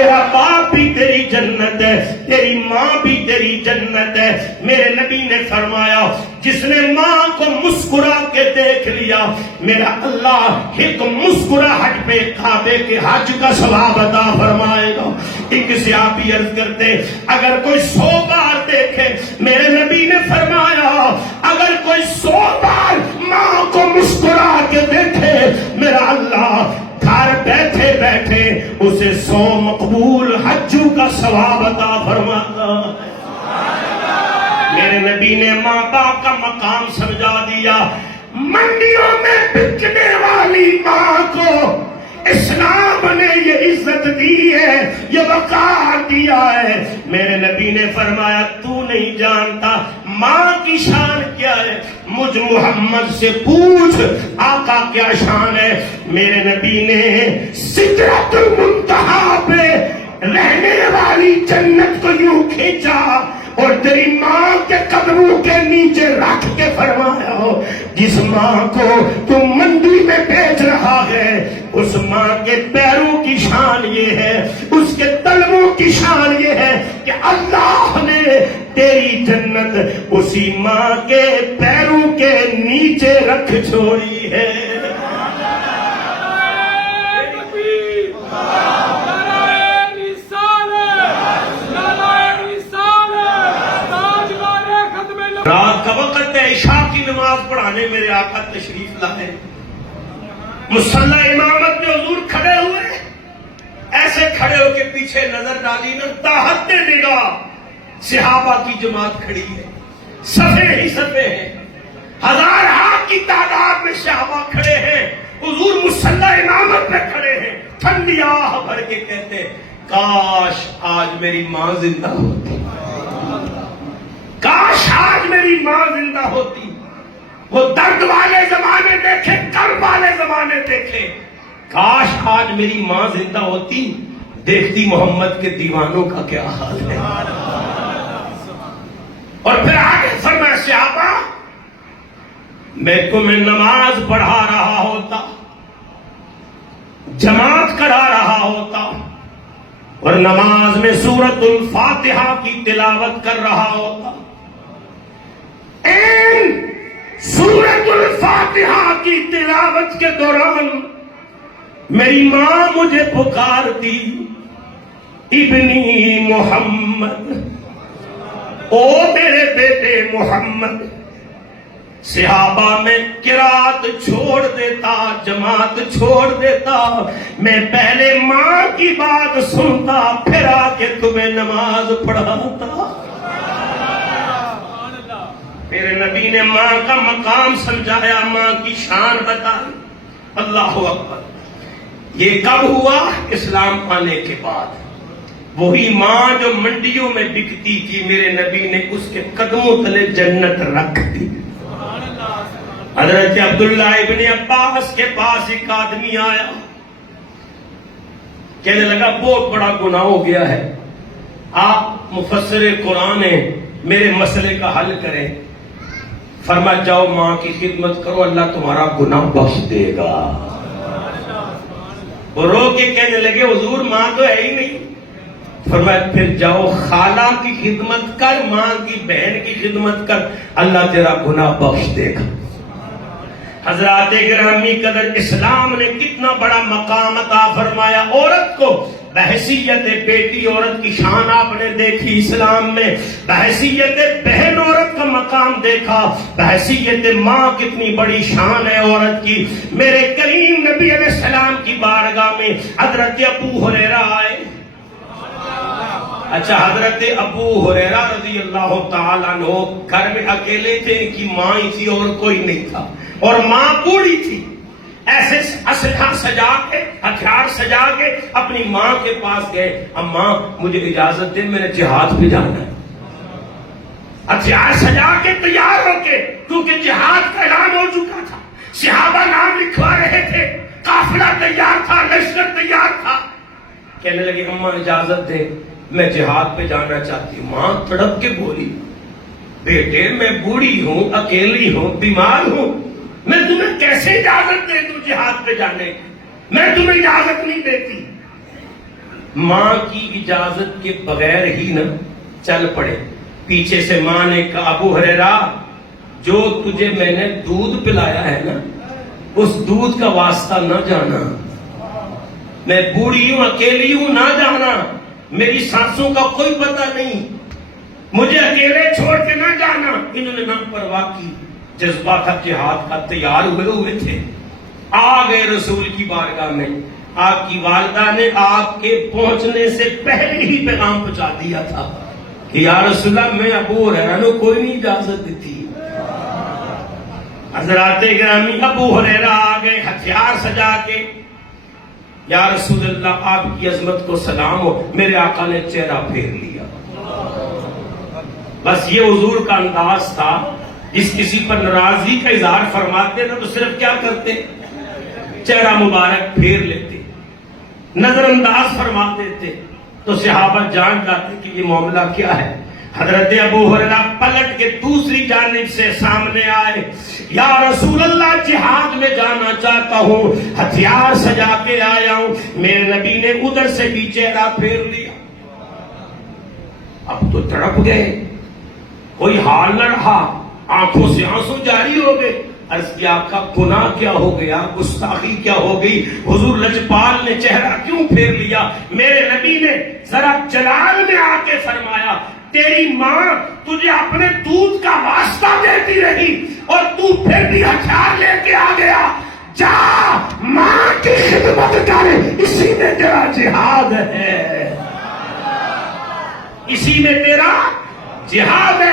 تیرا باپ بھی تیری جنت ہے، تیری ماں بھی تیری جنت ہے۔ میرے نبی نے فرمایا جس نے ماں کو مسکرا کے دیکھ لیا، میرا اللہ ایک مسکراہٹ پہ کعبے کے حج کا ثواب عطا فرمائے گا۔ ایک صحابی عرض کرتے اگر کوئی 100 بار دیکھے، میرے نبی نے فرمایا اگر کوئی 100 بار ماں کو مسکرا کے دیکھے، میرا اللہ گھر بیٹھے بیٹھے اسے 100 مقبول حجوں کا ثواب عطا فرماتا۔ میرے نبی نے ماں باپ کا مقام سمجھا دیا۔ منڈیوں میں بکنے والی ماں کو اسلام نے یہ عزت دی ہے، یہ وقار دیا ہے۔ میرے نبی نے فرمایا تو نہیں جانتا ماں کی شان کیا ہے، مجھ محمد سے پوچھ آقا کیا شان ہے۔ میرے نبی نے سدرۃ المنتہا پہ رہنے والی جنت کو یوں کھینچا اور تیری ماں کے قدموں کے نیچے رکھ کے فرمایا جس ماں کو تم منڈی میں بیچ رہا ہے اس ماں کے پیروں کی شان یہ ہے، اس کے تلووں کی شان یہ ہے کہ اللہ نے تیری جنت اسی ماں کے پیروں کے نیچے رکھ چھوڑی ہے۔ رات کا وقت ہے، عشاء کی نماز پڑھانے میرے آقا تشریف لائے۔ مصلی امامت میں حضور کھڑے ہوئے، ایسے کھڑے ہو کے پیچھے نظر ڈالی نا، تاحت نگاہ صحابہ کی جماعت کھڑی ہے، صفے ہی صفے ہیں، ہزارہ کی تعداد میں صحابہ کھڑے ہیں، حضور مصلی امامت میں کھڑے ہیں، ٹھنڈی آہ بھر کے کہتے کاش آج میری ماں زندہ ہوتی، کاش آج میری ماں زندہ ہوتی۔ وہ درد والے زمانے دیکھے، کرب والے زمانے دیکھے، کاش آج میری ماں زندہ ہوتی، دیکھتی محمد کے دیوانوں کا کیا حال ہے۔ اور پھر آگے فرمایا صحابہ میں نماز پڑھا رہا ہوتا، جماعت کرا رہا ہوتا اور نماز میں سورۃ الفاتحہ کی تلاوت کر رہا ہوتا، سورۃ الفاتحہ کی تلاوت کے دوران میری ماں مجھے پکارتی ابنی محمد، او میرے بیٹے محمد۔ صحابہ میں قرات چھوڑ دیتا، جماعت چھوڑ دیتا، میں پہلے ماں کی بات سنتا پھر آ کے تمہیں نماز پڑھاتا۔ میرے نبی نے ماں کا مقام سمجھایا، ماں کی شان بتائی۔ اللہ اکبر۔ یہ کب ہوا؟ اسلام پانے کے بعد۔ وہی ماں جو منڈیوں میں بکتی تھی، میرے نبی نے اس کے قدموں تلے جنت رکھ دی۔ حضرت عبداللہ ابن عباس کے پاس ایک آدمی آیا، کہنے لگا بہت بڑا گناہ ہو گیا ہے، آپ مفسر قرآن ہیں، میرے مسئلے کا حل کریں۔ فرمایا جاؤ ماں کی خدمت کرو، اللہ تمہارا گناہ بخش دے گا۔ وہ رو کے کہنے لگے حضور ماں تو ہے ہی نہیں۔ فرمایا پھر جاؤ خالہ کی خدمت کر، ماں کی بہن کی خدمت کر، اللہ تیرا گناہ بخش دے گا۔ حضرات گرامی قدر، اسلام نے کتنا بڑا مقام عطا فرمایا عورت کو۔ بحیثیت بیٹی عورت کی شان آپ نے دیکھی اسلام میں، بحیثیت بہن عورت کا مقام دیکھا، بحیثیت ماں کتنی بڑی شان ہے عورت کی۔ میرے کریم نبی علیہ السلام کی بارگاہ میں حضرت ابو ہریرہ آئے۔ اچھا، حضرت ابو ہریرہ رضی اللہ تعالیٰ عنہ گھر میں اکیلے تھے، ان کی ماں ہی تھی اور کوئی نہیں تھا، اور ماں بوڑھی تھی۔ ایسے اسلحہ سجا کے، ہتھیار سجا کے اپنی ماں کے پاس گئے، اماں مجھے اجازت دے، میں نے جہاد پہ جانا ہے۔ ہتھیار سجا کے تیار ہو کے، کیونکہ جہاد کا اعلان ہو چکا تھا، صحابہ نام لکھوا رہے تھے، قافلہ تیار تھا، لشکر تیار تھا۔ کہنے لگے اماں اجازت دے، میں جہاد پہ جانا چاہتی ہوں۔ ماں تڑپ کے بولی بیٹے میں بوڑھی ہوں، اکیلی ہوں، بیمار ہوں، میں تمہیں کیسے اجازت دے دوں جہاد پہ جانے کی؟ میں تمہیں اجازت نہیں دیتی۔ ماں کی اجازت کے بغیر ہی نہ چل پڑے. پیچھے سے ماں نے کہا ابو ہریرہ جو تجھے میں نے دودھ پلایا ہے نا اس دودھ کا واسطہ نہ جانا. میں بوڑھی ہوں اکیلی ہوں نہ جانا. میری سانسوں کا کوئی پتہ نہیں. مجھے اکیلے چھوڑ کے نہ جانا. انہوں نے نہ پرواہ کی. جذبہ تھا جہاد کا. تیار ہوئے تھے. آ گئے رسول کی بارگاہ میں. آپ کی والدہ نے آپ کے پہنچنے سے پہلے ہی پیغام پہنچا دیا تھا کہ یا رسول اللہ میں ابو ہریرہ کو کوئی نہیں اجازت دیتی. حضرات گرامی ابو ہریرہ آ گئے ہتھیار سجا کے. یا رسول اللہ آپ کی عظمت کو سلام ہو. میرے آقا نے چہرہ پھیر لیا. بس یہ حضور کا انداز تھا. جس کسی پر ناراضگی کا اظہار فرماتے نا تو صرف کیا کرتے چہرہ مبارک پھیر لیتے نظر انداز فرما دیتے تو صحابہ جان جاتے کہ یہ معاملہ کیا ہے. حضرت ابو ہریرہ پلٹ کے دوسری جانب سے سامنے آئے. یا رسول اللہ جہاد میں جانا چاہتا ہوں ہتھیار سجا کے آیا ہوں. میرے نبی نے ادھر سے بھی چہرہ پھیر لیا. اب تو تڑپ گئے. کوئی حال نہ رہا. آنکھوں سے آنسو جاری ہو گئے. عرض کیا آپ کا گناہ کیا ہو گیا گستاخی کیا ہو گئی. حضور لجپال نے چہرہ کیوں پھیر لیا. میرے نبی نے ذرا جلال میں آ کے فرمایا تیری ماں تجھے اپنے دودھ کا واسطہ دیتی رہی اور تو پھر بھی ہتھیار لے کے آ گیا. جا ماں کی خدمت کر. اسی میں تیرا جہاد ہے. اسی میں تیرا جہاد ہے.